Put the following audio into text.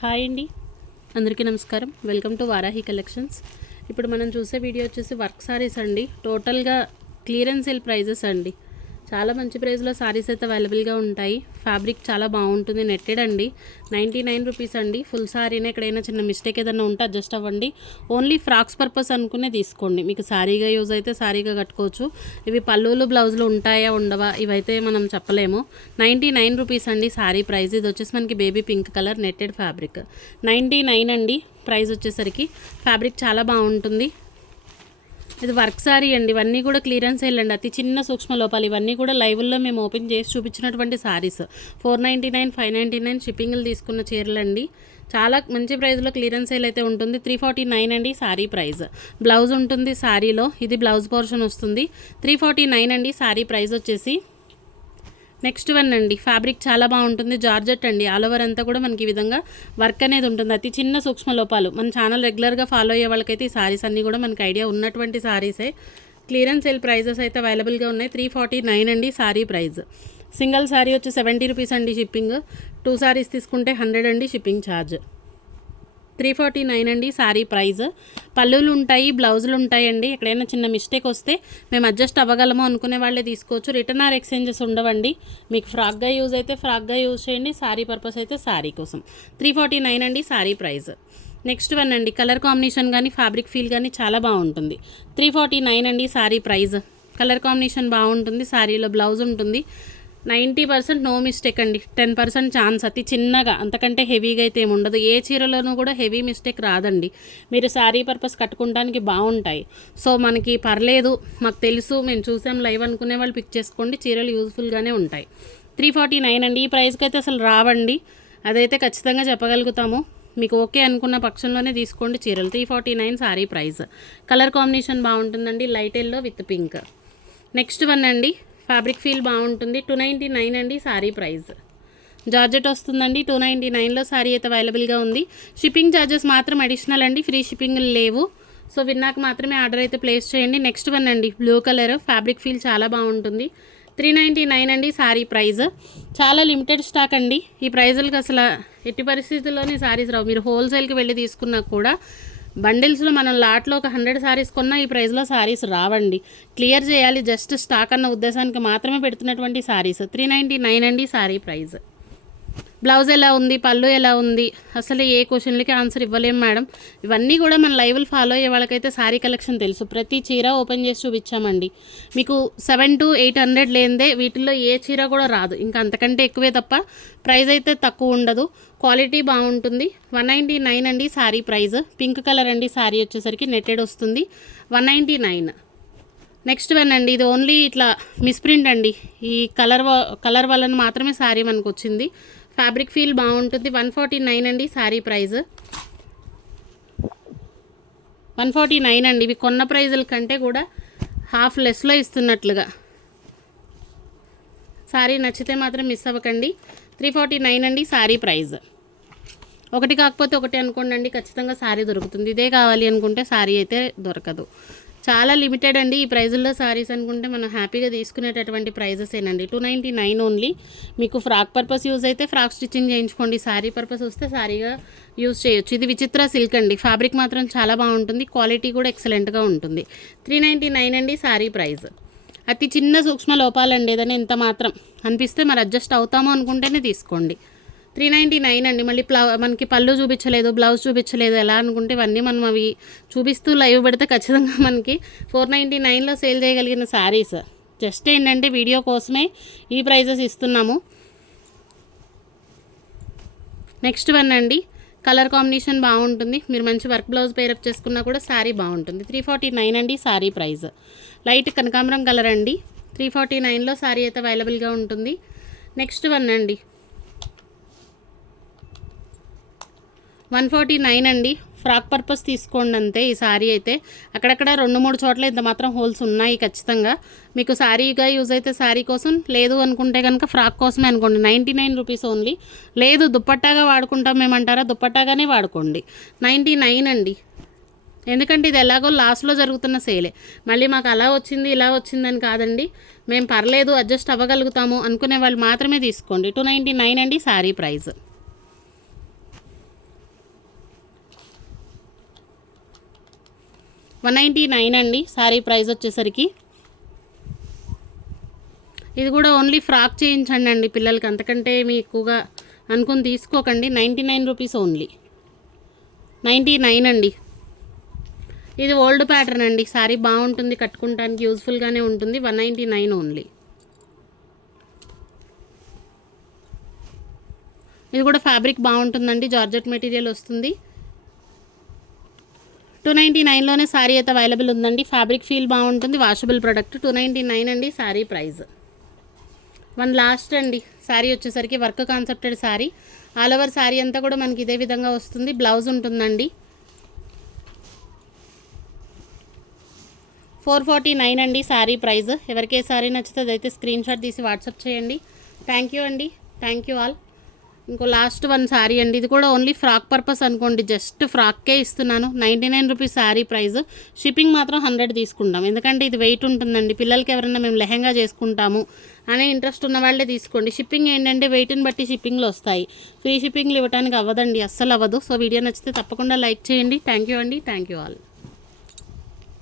Hi అండి, అందరికీ నమస్కారం. Welcome to Varahi collections. ఇప్పుడు మనం చూసే వీడియో వచ్చేసి వర్క్ సారీస్ అండి. టోటల్గా క్లియరెన్స్ సేల్ ప్రైజెస్ అండి. చాలా మంచి ప్రైస్లో సారీస్ అయితే అవైలబుల్గా ఉంటాయి. ఫ్యాబ్రిక్ చాలా బాగుంటుంది, నెట్టెడ్ అండి. 99 రూపీస్ అండి. ఫుల్ సారీనే, ఎక్కడైనా చిన్న మిస్టేక్ ఏదైనా ఉంటే అడ్జస్ట్ అవ్వండి. ఓన్లీ ఫ్రాక్స్ పర్పస్ అనుకునే తీసుకోండి. మీకు సారీగా యూజ్ అయితే సారీగా కట్టుకోవచ్చు. ఇవి పళ్ళులు బ్లౌజులు ఉంటాయా ఉండవా ఇవైతే మనం చెప్పలేము. 99 రూపీస్ అండి సారీ ప్రైస్. ఇది వచ్చేసి మనకి baby pink colour netted fabric. 99 అండి ప్రైస్ వచ్చేసరికి. ఫ్యాబ్రిక్ చాలా బాగుంటుంది. ఇది వర్క్ సారీ అండి. ఇవన్నీ కూడా క్లియరెన్స్ సేల్ అండి. అతి చిన్న సూక్ష్మ లోపాలు. ఇవన్నీ కూడా లైవ్లో మేము ఓపెన్ చేసి చూపించినటువంటి సారీస్. 499, 599 షిప్పింగ్లు తీసుకున్న చీరలండి. చాలా మంచి ప్రైస్లో క్లియరెన్స్ సేల్ అయితే ఉంటుంది. 349 అండి సారీ ప్రైస్. బ్లౌజ్ ఉంటుంది సారీలో, ఇది బ్లౌజ్ పోర్షన్ వస్తుంది. 349 అండి సారీ ప్రైస్ వచ్చేసి. నెక్స్ట్ వన్ అండి, ఫ్యాబ్రిక్ చాలా బాగుంటుంది. జార్జెట్ అండి. ఆల్ ఓవర్ అంతా కూడా మనకి ఈ విధంగా వర్క్ అనేది ఉంటుంది. అతి చిన్న సూక్ష్మ లోపాలు. మన ఛానల్ రెగ్యులర్గా ఫాలో అయ్యే వాళ్ళకైతే ఈ సారీస్ అన్నీ కూడా మనకి ఐడియా ఉన్నటువంటి సారీసే. క్లియరెన్స్ సేల్ ప్రైజెస్ అయితే అవైలబుల్గా ఉన్నాయి. 349 అండి సారీ ప్రైస్. సింగిల్ సారీ వచ్చి 70 రూపీస్ అండి షిప్పింగ్. 2 సారీస్ తీసుకుంటే 100 అండి షిప్పింగ్ ఛార్జ్. 349 అండి సారీ ప్రైస్. పళ్ళులు ఉంటాయి, బ్లౌజులు ఉంటాయండి. ఎక్కడైనా చిన్న మిస్టేక్ వస్తే మేము అడ్జస్ట్ అవ్వగలము అనుకునే వాళ్ళే తీసుకోవచ్చు. రిటర్న్ ఆర్ ఎక్స్చేంజెస్ ఉండవండి. మీకు ఫ్రాక్గా యూజ్ అయితే ఫ్రాక్గా యూజ్ చేయండి, సారీ పర్పస్ అయితే సారీ కోసం. 349 అండి సారీ ప్రైస్. నెక్స్ట్ వన్ అండి, కలర్ కాంబినేషన్ కానీ ఫ్యాబ్రిక్ ఫీల్ కానీ చాలా బాగుంటుంది. 349 అండి సారీ ప్రైస్. కలర్ కాంబినేషన్ బాగుంటుంది, సారీలో బ్లౌజ్ ఉంటుంది. 90% నో మిస్టేక్ అండి. 10% ఛాన్స్, అతి చిన్నగా, అంతకంటే హెవీగా అయితే ఏముండదు. ఏ చీరలోనూ కూడా హెవీ మిస్టేక్ రాదండి. మీరు శారీ పర్పస్ కట్టుకోవడానికి బాగుంటాయి. సో మనకి పర్లేదు, మాకు తెలుసు, మేము చూసాం లైవ్ అనుకునే వాళ్ళు పిక్ చేసుకోండి. చీరలు యూజ్ఫుల్గానే ఉంటాయి. 349 అండి. ఈ ప్రైస్కి అయితే అసలు రావండి, అదైతే ఖచ్చితంగా చెప్పగలుగుతాము. మీకు ఓకే అనుకున్న పక్షంలోనే తీసుకోండి చీరలు. 349 సారీ ప్రైస్. కలర్ కాంబినేషన్ బాగుంటుందండి, light yellow with pink. Next one అండి, ఫ్యాబ్రిక్ ఫీల్ బాగుంటుంది. 299 అండి సారీ ప్రైస్. జార్జెట్ వస్తుందండి. 299లో సారీ అయితే అవైలబుల్గా ఉంది. షిప్పింగ్ ఛార్జెస్ మాత్రం అడిషనల్ అండి, ఫ్రీ షిప్పింగ్ లేవు. సో విన్నాక మాత్రమే ఆర్డర్ అయితే ప్లేస్ చేయండి. నెక్స్ట్ వన్ అండి, బ్లూ కలర్. ఫ్యాబ్రిక్ ఫీల్ చాలా బాగుంటుంది. 399 అండి సారీ ప్రైస్. చాలా లిమిటెడ్ స్టాక్ అండి. ఈ ప్రైజులకి అసలు ఎట్టి పరిస్థితుల్లోనే సారీస్ రావు. మీరు హోల్సేల్కి వెళ్ళి తీసుకున్నా కూడా బండిల్స్లో మనం లాట్లో ఒక 100 సారీస్ కొన్నా ఈ ప్రైస్లో సారీస్ రావండి. క్లియర్ చేయాలి, జస్ట్ స్టాక్ అన్న ఉద్దేశానికి మాత్రమే పెడుతున్నటువంటి సారీస్. 399 అండి సారీ ప్రైస్. బ్లౌజ్ ఎలా ఉంది, పళ్ళు ఎలా ఉంది, అసలు ఏ క్వశ్చన్లకి ఆన్సర్ ఇవ్వలేము మేడం. ఇవన్నీ కూడా మన లైవ్లు ఫాలో అయ్యే వాళ్ళకైతే సారీ కలెక్షన్ తెలుసు. ప్రతి చీర ఓపెన్ చేసి చూపించామండి. మీకు 700 to 800 లేనిదే వీటిల్లో ఏ చీర కూడా రాదు. ఇంకా అంతకంటే ఎక్కువే తప్ప ప్రైస్ అయితే తక్కువ ఉండదు. క్వాలిటీ బాగుంటుంది. 199 అండి సారీ ప్రైస్. పింక్ కలర్ అండి సారీ వచ్చేసరికి, నెట్టెడ్ వస్తుంది. 199. నెక్స్ట్ వన్ అండి, ఇది ఓన్లీ ఇట్లా మిస్ప్రింట్ అండి. ఈ కలర్ వలన మాత్రమే సారీ మనకు వచ్చింది. ఫ్యాబ్రిక్ ఫీల్ బాగుంటుంది. 149 అండి సారీ ప్రైస్. 149 అండి. ఇవి కొన్న ప్రైజుల కంటే కూడా హాఫ్ లెస్లో ఇస్తున్నట్లుగా. సారీ నచ్చితే మాత్రం మిస్ అవ్వకండి. 349 అండి సారీ ప్రైస్. ఒకటి కాకపోతే ఒకటి అనుకోండి, ఖచ్చితంగా సారీ దొరుకుతుంది. ఇదే కావాలి అనుకుంటే సారీ అయితే దొరకదు. చాలా లిమిటెడ్ అండి ఈ ప్రైజుల్లో సారీస్ అనుకుంటే మనం హ్యాపీగా తీసుకునేటటువంటి ప్రైజెసేనండి. 299 ఓన్లీ. మీకు ఫ్రాక్ పర్పస్ యూజ్ అయితే ఫ్రాక్ స్టిచ్చింగ్ చేయించుకోండి, సారీ పర్పస్ వస్తే సారీగా యూజ్ చేయొచ్చు. ఇది విచిత్ర సిల్క్ అండి. ఫ్యాబ్రిక్ మాత్రం చాలా బాగుంటుంది, క్వాలిటీ కూడా ఎక్సలెంట్గా ఉంటుంది. 399 అండి సారీ ప్రైస్. అతి చిన్న సూక్ష్మ లోపాలండి, ఏదైనా ఇంత మాత్రం అనిపిస్తే మరి అడ్జస్ట్ అవుతాము అనుకుంటేనే తీసుకోండి. 399 అండి. మళ్ళీ మనకి పళ్ళు చూపించలేదు, బ్లౌజ్ చూపించలేదు ఎలా అనుకుంటే ఇవన్నీ మనం అవి చూపిస్తూ లైవ్ పెడితే ఖచ్చితంగా మనకి 499లో సేల్ చేయగలిగిన శారీస్. జస్ట్ ఏంటంటే వీడియో కోసమే ఈ ప్రైజెస్ ఇస్తున్నాము. నెక్స్ట్ వన్ అండి, కలర్ కాంబినేషన్ బాగుంటుంది. మీరు మంచి వర్క్ బ్లౌజ్ పేరప్ చేసుకున్నా కూడా శారీ బాగుంటుంది. 349 అండి శారీ ప్రైస్. లైట్ కనకాంబరం కలర్ అండి. 349లో శారీ అయితే అవైలబుల్గా ఉంటుంది. నెక్స్ట్ వన్ అండి, 149 అండి. ఫ్రాక్ పర్పస్ తీసుకోండి అంతే. ఈ సారీ అయితే అక్కడక్కడ 2-3 చోట్ల ఇంత మాత్రం హోల్స్ ఉన్నాయి ఖచ్చితంగా. మీకు సారీగా యూజ్ అయితే సారీ కోసం, లేదు అనుకుంటే కనుక ఫ్రాక్ కోసమే అనుకోండి. 99 రూపీస్ ఓన్లీ. లేదు దుప్పట్టాగా వాడుకుంటాం మేమంటారా, దుప్పట్టాగానే వాడుకోండి. 99 అండి. ఎందుకంటే ఇది ఎలాగో లాస్ట్లో జరుగుతున్న సేలే. మళ్ళీ మాకు అలా వచ్చింది ఇలా వచ్చిందని కాదండి, మేము పర్లేదు అడ్జస్ట్ అవ్వగలుగుతాము అనుకునే వాళ్ళు మాత్రమే తీసుకోండి. 299 అండి సారీ ప్రైస్. 199 అండి శారీ ప్రైస్ వచ్చేసరికి. ఇది కూడా ఓన్లీ ఫ్రాక్ చేయించండి అండి పిల్లలకి, అంతకంటే మీ ఎక్కువగా అనుకుని తీసుకోకండి. 99 రూపీస్ ఓన్లీ, 99 అండి. ఇది ఓల్డ్ ప్యాటర్న్ అండి, శారీ బాగుంటుంది, కట్టుకుంటానికి యూజ్ఫుల్గానే ఉంటుంది. 199 ఓన్లీ. ఇది కూడా ఫ్యాబ్రిక్ బాగుంటుందండి, జార్జెట్ మెటీరియల్ వస్తుంది. 299లోనే శారీ అయితే అవైలబుల్ ఉందండి. ఫ్యాబ్రిక్ ఫీల్ బాగుంటుంది, వాషబుల్ ప్రోడక్ట్. 299 అండి శారీ ప్రైస్. వన్ లాస్ట్ అండి శారీ వచ్చేసరికి work కాన్సెప్టెడ్ sari. All over sari అంతా కూడా మనకి ఇదే విధంగా వస్తుంది. బ్లౌజ్ ఉంటుందండి. 449 అండి శారీ ప్రైస్. ఎవరికే శారీ నచ్చితే అదైతే స్క్రీన్ షాట్ తీసి వాట్సాప్ చేయండి. థ్యాంక్ యూ అండి, థ్యాంక్ యూ ఆల్. ఇంకో లాస్ట్ వన్ శారీ అండి, ఇది కూడా ఓన్లీ ఫ్రాక్ పర్పస్ అనుకోండి, జస్ట్ ఫ్రాక్కే ఇస్తున్నాను. 99 రూపీస్ శారీ ప్రైస్. షిప్పింగ్ మాత్రం 100 తీసుకుంటాం, ఎందుకంటే ఇది వెయిట్ ఉంటుందండి. పిల్లలకి ఎవరైనా మేము లెహంగా చేసుకుంటాము అనే ఇంట్రెస్ట్ ఉన్న వాళ్ళే తీసుకోండి. షిప్పింగ్ ఏంటంటే వెయిట్ని బట్టి షిప్పింగ్లు వస్తాయి, ఫ్రీ షిప్పింగ్లు ఇవ్వడానికి అవ్వదండి, అస్సలు అవ్వదు. సో వీడియో నచ్చితే తప్పకుండా లైక్ చేయండి. థ్యాంక్ యూ అండి, థ్యాంక్ యూ ఆల్.